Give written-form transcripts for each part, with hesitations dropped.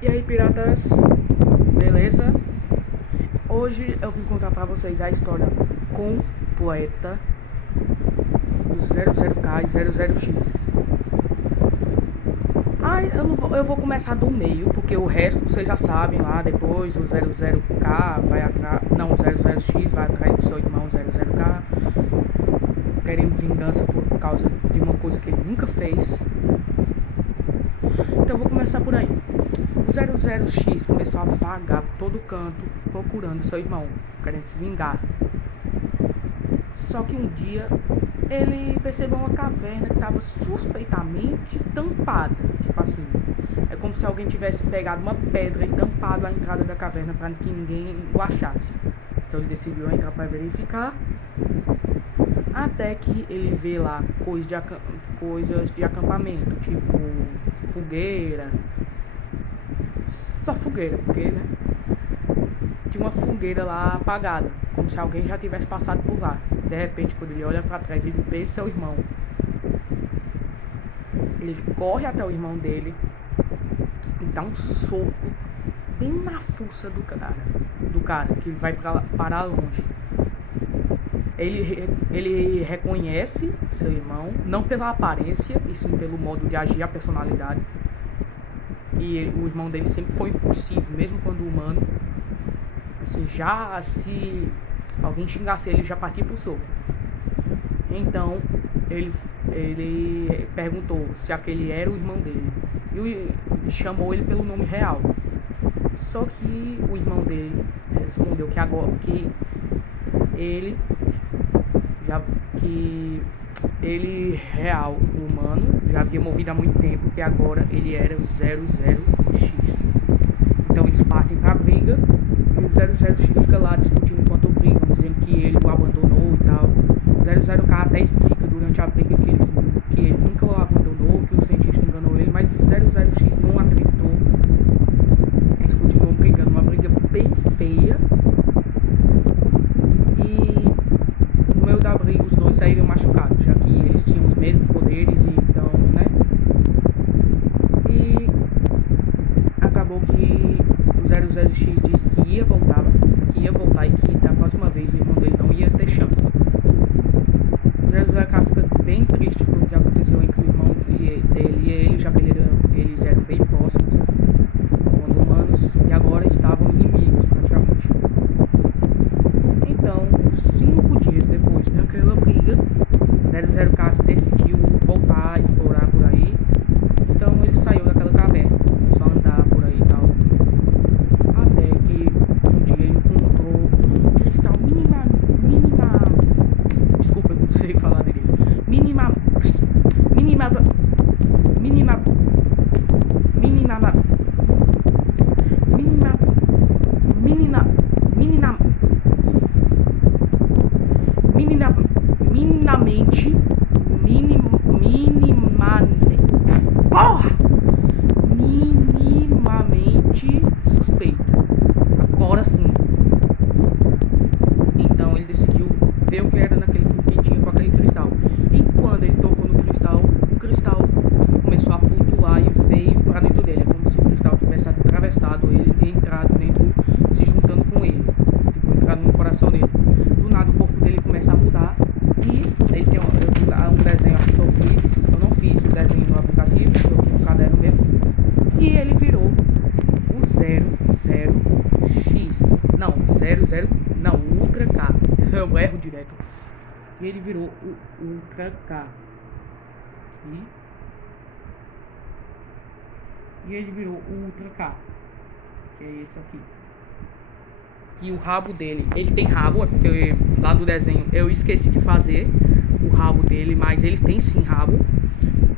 E aí, piratas, beleza? Hoje eu vim contar pra vocês a história completa do 00K e 00X. Eu vou começar do meio, porque o resto vocês já sabem lá. Depois o 00K vai atrás, não, o 00X vai atrás do seu irmão 00K, querendo vingança por causa de uma coisa que ele nunca fez. Então eu vou começar por aí. O 00X começou a vagar por todo canto, procurando seu irmão, querendo se vingar. Só que um dia ele percebeu uma caverna que estava suspeitamente tampada. Tipo assim, é como se alguém tivesse pegado uma pedra e tampado a entrada da caverna para que ninguém o achasse. Então ele decidiu entrar para verificar. Até que ele vê lá coisas de acampamento, tipo fogueira. Só fogueira, porque, né? Tinha uma fogueira lá apagada, como se alguém já tivesse passado por lá. De repente, quando ele olha pra trás, ele vê seu irmão. Ele corre até o irmão dele e dá um soco bem na fuça do cara, que vai parar longe. Ele reconhece seu irmão, não pela aparência, e sim pelo modo de agir, a personalidade. E o irmão dele sempre foi impulsivo, mesmo quando humano. Assim, já se alguém xingasse ele, já partia pro soco. Então ele perguntou se aquele era o irmão dele e chamou ele pelo nome real. Só que o irmão dele respondeu que ele real, humano, já havia morrido há muito tempo, que agora ele era o 00X. Então eles partem pra briga e o 00X fica lá discutindo enquanto brigam, dizendo que ele o abandonou e tal. O 00K até explica durante a briga que ele nunca o abandonou, que o cientista enganou ele, mas o 00X não acreditou. Eles continuam brigando, uma briga bem feia. E no meio da briga os dois saíram machucados, já que eles tinham os mesmos poderes e então, né? E acabou que o 00X disse que ia voltar e que da próxima vez o irmão dele não ia ter chance. O 00K fica bem triste com o que aconteceu entre o irmão dele e ele, já que eles eram bem próximos quando humanos e agora estavam inimigos praticamente. Então, 5 dias depois daquela briga, 00K decidiu voltar a explorar por aí. Então ele saiu daquela caverna, começou a andar por aí e tal. Até que um dia ele encontrou um cristal desculpa, eu não sei falar dele. Porra! Minimamente suspeito. Agora sim. Então ele decidiu ver o que era naquele que tinha com aquele cristal. E quando ele tocou no cristal, o cristal começou a flutuar e veio para dentro dele. É como se o cristal tivesse atravessado ele e entrado dentro, se juntando com ele. Tipo, entrado no coração dele. Do nada o corpo dele começa a mudar. E ele tem um desenho que eu fiz. Eu não fiz o desenho no aplicativo, eu fiz no caderno mesmo. E ele virou o 00X. Não, 00. Não, o Ultra K. Eu erro direto. E ele virou o Ultra K. E ele virou o Ultra K. Que é esse aqui. E o rabo dele, ele tem rabo, é porque lá no desenho eu esqueci de fazer o rabo dele, mas ele tem sim rabo.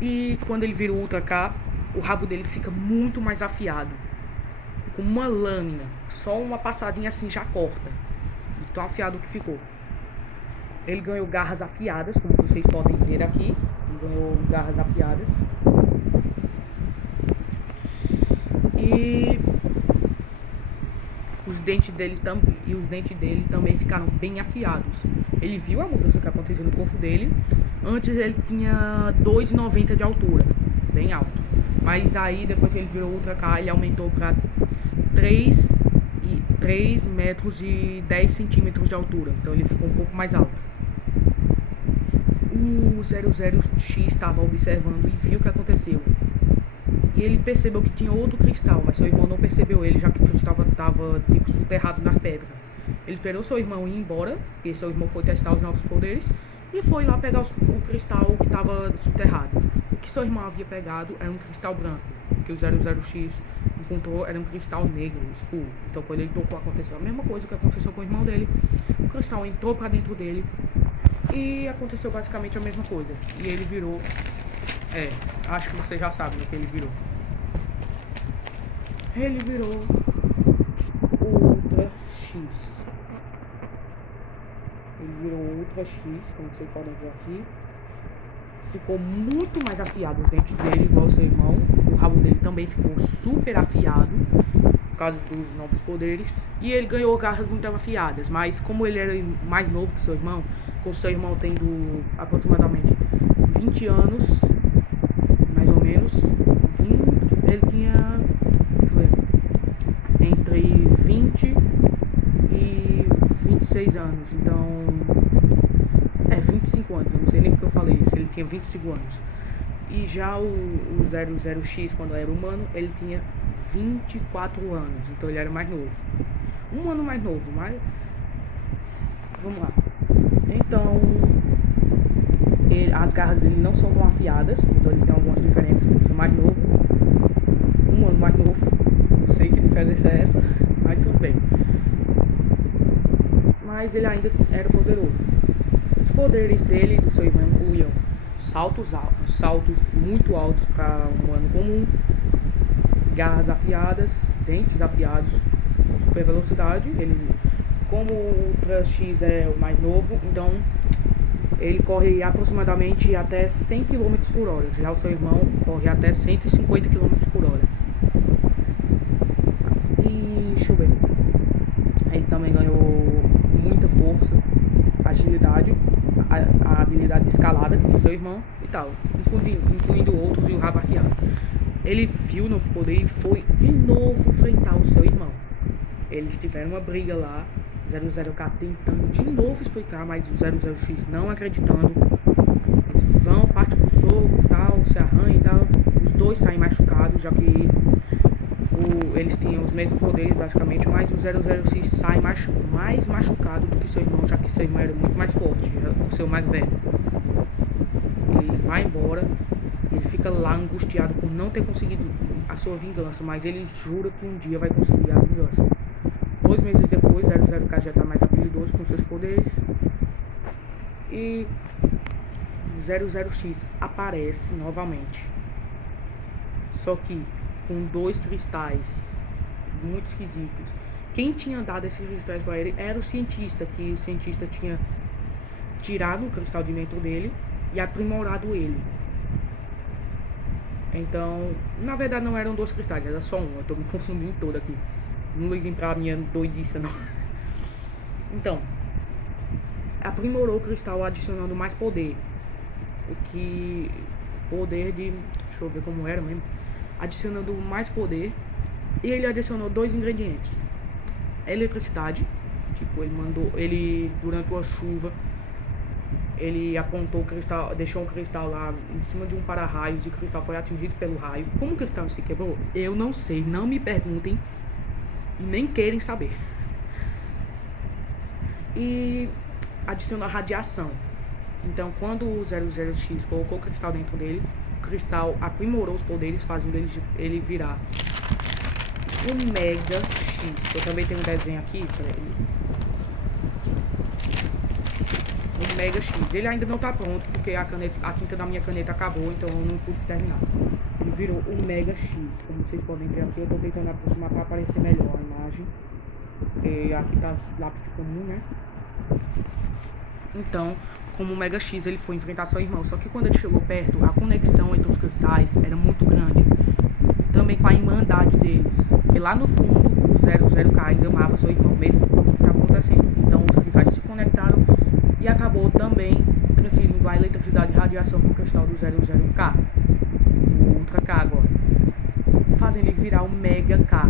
E quando ele vira o Ultra K, o rabo dele fica muito mais afiado, com uma lâmina, só uma passadinha assim já corta, de tão afiado que ficou. Ele ganhou garras afiadas, como vocês podem ver aqui. Ele ganhou garras afiadas. E os dentes dele também ficaram bem afiados. Ele viu a mudança que aconteceu no corpo dele. Antes ele tinha 2,90 de altura, bem alto. Mas aí, depois que ele virou Ultra K, ele aumentou pra 3 metros e 10 centímetros de altura. Então ele ficou um pouco mais alto. O 00X estava observando e viu o que aconteceu. E ele percebeu que tinha outro cristal, mas seu irmão não percebeu ele, já que o cristal estava tipo soterrado nas pedras. Ele esperou seu irmão ir embora, porque seu irmão foi testar os novos poderes, e foi lá pegar o cristal que estava soterrado. O que seu irmão havia pegado era um cristal branco, que o 00X encontrou era um cristal negro, escuro. Então quando ele tocou, aconteceu a mesma coisa que aconteceu com o irmão dele. O cristal entrou para dentro dele e aconteceu basicamente a mesma coisa. E ele virou... acho que você já sabe o que ele virou. Ele virou Ultra X. Ele virou Ultra X, como vocês podem ver aqui. Ficou muito mais afiado os dentes dele, igual o seu irmão. O rabo dele também ficou super afiado, por causa dos novos poderes. E ele ganhou garras muito afiadas, mas como ele era mais novo que seu irmão, com seu irmão tendo aproximadamente 20 anos, mais ou menos, ele tinha, entre 20 e 26 anos, então 25 anos, não sei nem porque eu falei isso, ele tinha 25 anos. E já o 00X, quando era humano, ele tinha 24 anos, então ele era mais novo. Um ano mais novo, mas... Vamos lá. Então, as garras dele não são tão afiadas, então ele tem algumas diferenças por ser mais novo. Um ano mais novo, não sei que diferença é essa, mas tudo bem. Mas ele ainda era poderoso. Os poderes dele e do seu irmão incluíam saltos muito altos para um humano comum, garras afiadas, dentes afiados, super velocidade. Ele, como o Ultra X é o mais novo, então ele corre aproximadamente até 100 km por hora. Já o seu irmão corre até 150 km por hora. E deixa eu ver. Ele também ganhou muita força, agilidade, a habilidade de escalada, que tem seu irmão e tal, incluindo outros e o rabo afiado. Ele viu o novo poder e foi de novo enfrentar o seu irmão. Eles tiveram uma briga lá, 00K tentando de novo explicar, mas o 00X não acreditando. Eles vão, parte pro soco, tal, se arranham e tal. Os dois saem machucados, já que eles tinham os mesmos poderes basicamente, mas o 00X sai mais machucado do que seu irmão, já que seu irmão era muito mais forte, por ser o mais velho. Ele vai embora, ele fica lá angustiado por não ter conseguido a sua vingança, mas ele jura que um dia vai conseguir a vingança. 2 meses depois, 00K já está mais habilidoso com seus poderes. E 00X aparece novamente. Só que com 2 cristais muito esquisitos. Quem tinha dado esses cristais para ele era o cientista, que o cientista tinha tirado o cristal de dentro dele e aprimorado ele. Então, na verdade não eram 2 cristais, era só um. Eu tô me confundindo todo aqui. Não liguem pra minha doidice, não. Então, aprimorou o cristal adicionando mais poder. Poder de... Deixa eu ver como era mesmo. Adicionando mais poder. E ele adicionou 2 ingredientes. Eletricidade. Tipo, durante uma chuva, ele apontou o cristal, deixou um cristal lá em cima de um para-raios e o cristal foi atingido pelo raio. Como o cristal se quebrou? Eu não sei, não me perguntem e nem querem saber. E adicionou a radiação. Então, quando o 00X colocou o cristal dentro dele, o cristal aprimorou os poderes, fazendo ele virar o Mega X. Eu também tenho um desenho aqui para ele. O Mega X. Ele ainda não tá pronto, porque a tinta da minha caneta acabou, então eu não pude terminar. Ele virou o Mega X. Como vocês podem ver aqui, eu tô tentando aproximar para aparecer melhor a imagem. Porque aqui tá lápis comum, né? Então, como o Mega X, ele foi enfrentar seu irmão. Só que quando ele chegou perto, a conexão entre os cristais era muito grande. Também com a irmandade deles. E lá no fundo, o 00K ainda amava seu irmão, mesmo com o que está acontecendo. Então os cristais se conectaram e acabou também transferindo a eletricidade e radiação para o cristal do 00K. O Ultra K agora. fazendo ele virar o Mega K.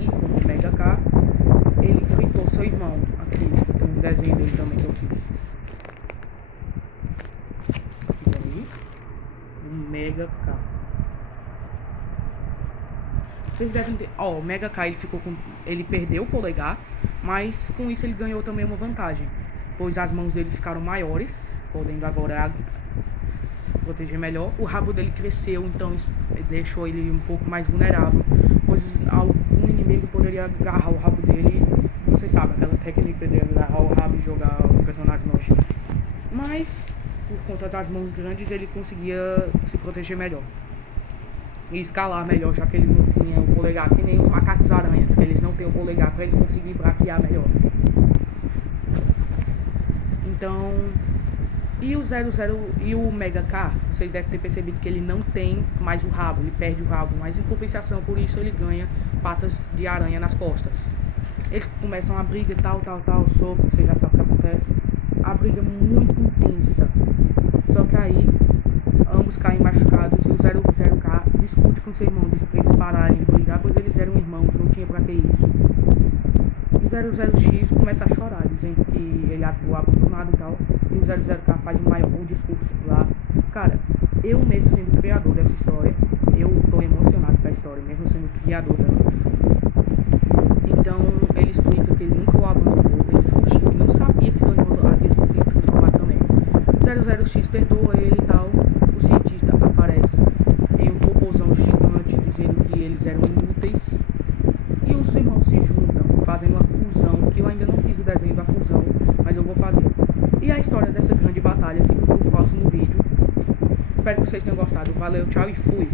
E como o Mega K, ele enfrentou seu irmão. Aqui tem um desenho dele também que eu fiz. Aqui aí, o Mega K. Vocês devem ter... Ó, o Mega K ele perdeu o polegar, mas com isso ele ganhou também uma vantagem, pois as mãos dele ficaram maiores, podendo agora se proteger melhor. O rabo dele cresceu, então isso deixou ele um pouco mais vulnerável, pois algum inimigo poderia agarrar o rabo dele. Vocês sabem, aquela técnica dele, agarrar o rabo e jogar o personagem longe. Mas, por conta das mãos grandes, ele conseguia se proteger melhor e escalar melhor, já que ele não tinha o polegar, que nem os macacos aranhas, que eles não têm o polegar para eles conseguirem braquear melhor. Então, e o Mega K, vocês devem ter percebido que ele não tem mais o rabo, ele perde o rabo, mas em compensação por isso ele ganha patas de aranha nas costas. Eles começam a briga, tal, soco, você já sabe o que acontece. A briga é muito intensa, só que aí ambos caem machucados e o 00K discute com seu irmão, diz pra eles pararem de brigar, pois eles eram irmãos, não tinha pra que isso. E 00X começa a chorar, dizendo que ele atuou abandonado e tal, e o 00K faz um discurso lá. Cara, eu mesmo sendo criador dessa história, eu tô emocionado com a história, mesmo sendo criador dela. Então ele explica que ele nunca o abandonou, ele fugiu e não sabia que seu irmão havia sido transformado também. 00X perdoa ele e tal. O cientista aparece em um robôzão gigante dizendo que eles eram inúteis. E os irmãos se juntam, fazem uma fusão, que eu ainda não fiz o desenho da fusão, mas eu vou fazer. E a história dessa grande batalha fica pro próximo vídeo. Espero que vocês tenham gostado. Valeu, tchau e fui!